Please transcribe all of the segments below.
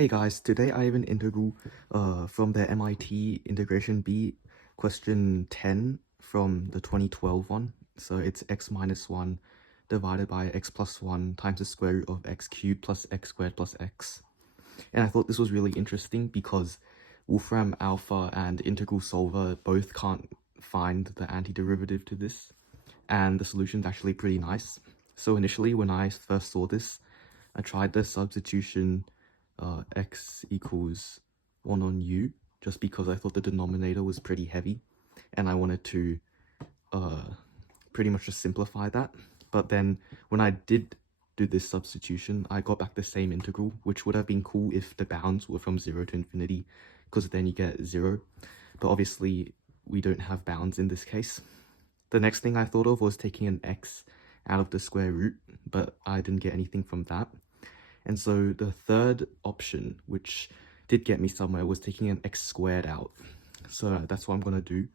Hey guys, today I have an integral from the MIT Integration B question 10 from the 2012 one. So it's x minus 1 divided by x plus 1 times the square root of x cubed plus x squared plus x. And I thought this was really interesting because Wolfram Alpha and Integral Solver both can't find the antiderivative to this, and the solution's actually pretty nice. So initially when I first saw this, I tried the substitution x equals 1 on u, just because I thought the denominator was pretty heavy and I wanted to pretty much just simplify that. But then when I did do this substitution, I got back the same integral, which would have been cool if the bounds were from 0 to infinity, because then you get 0. But obviously we don't have bounds in this case. The next thing I thought of was taking an x out of the square root, but I didn't get anything from that. And so the third option, which did get me somewhere, was taking an x squared out. So that's what I'm going to do.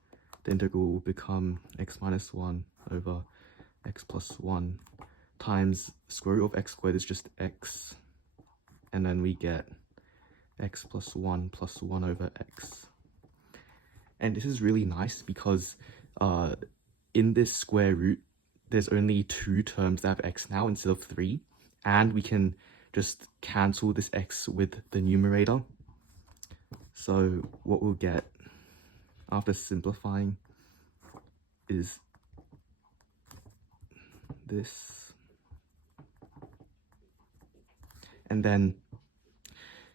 The integral will become x minus 1 over x plus 1 times square root of x squared is just x. And then we get x plus 1 over x. And this is really nice because in this square root, there's only 2 terms that have x now instead of 3. And we can just cancel this x with the numerator. So what we'll get after simplifying is this. And then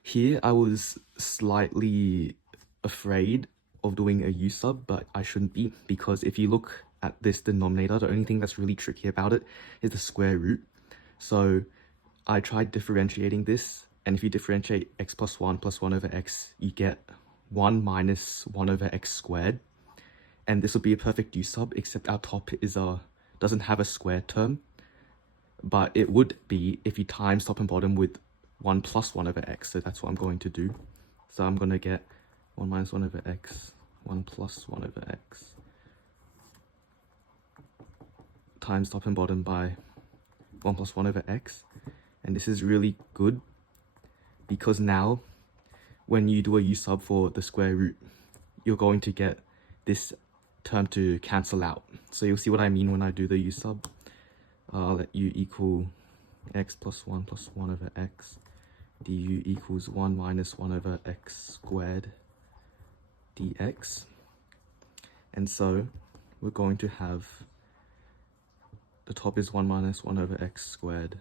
here I was slightly afraid of doing a u sub, but I shouldn't be, because if you look at this denominator, the only thing that's really tricky about it is the square root. So I tried differentiating this, and if you differentiate x plus 1 over x, you get 1 minus 1 over x squared. And this will be a perfect u sub, except our top is doesn't have a squared term, but it would be if you times top and bottom with 1 plus 1 over x. So that's what I'm going to do. So I'm going to get 1 minus 1 over x, 1 plus 1 over x, times top and bottom by 1 plus 1 over x. And this is really good because now when you do a u sub for the square root, you're going to get this term to cancel out. So you'll see what I mean when I do the u sub. I'll let u equal x plus 1 over x, du equals 1 minus 1 over x squared dx. And so we're going to have the top is 1 minus 1 over x squared.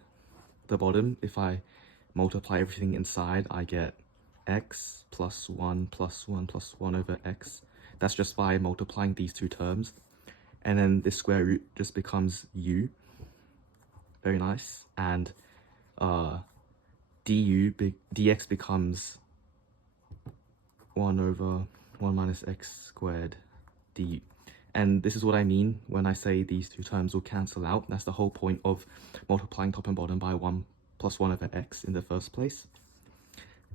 The bottom, if I multiply everything inside, I get x plus 1 plus 1 plus 1 over x. That's just by multiplying these two terms. And then this square root just becomes u. Very nice. And dx becomes 1 over 1 minus x squared du. And this is what I mean when I say these two terms will cancel out. That's the whole point of multiplying top and bottom by 1 plus 1 over x in the first place.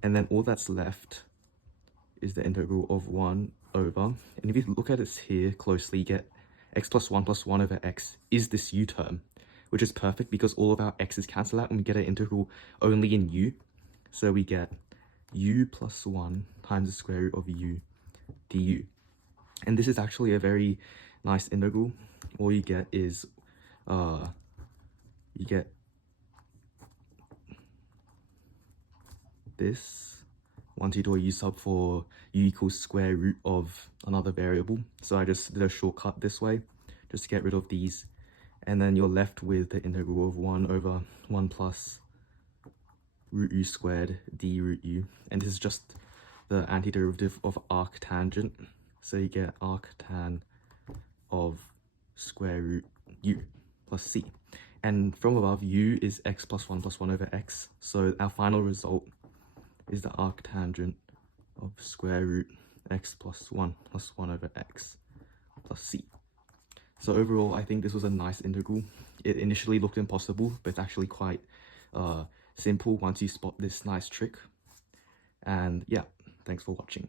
And then all that's left is the integral of 1 over, and if you look at this here closely, you get x plus 1 over x is this u term, which is perfect because all of our x's cancel out and we get an integral only in u. So we get u plus 1 times the square root of u du. And this is actually a very nice integral. All you get is, you get this once you do a u sub for u equals square root of another variable. So I just did a shortcut this way, just to get rid of these. And then you're left with the integral of 1 over 1 plus root u squared d root u. And this is just the antiderivative of arctangent. So you get arctan of square root u plus c. And from above, u is x plus 1 over x. So our final result is the arctangent of square root x plus 1 over x plus c. So overall, I think this was a nice integral. It initially looked impossible, but it's actually quite simple once you spot this nice trick. And yeah, thanks for watching.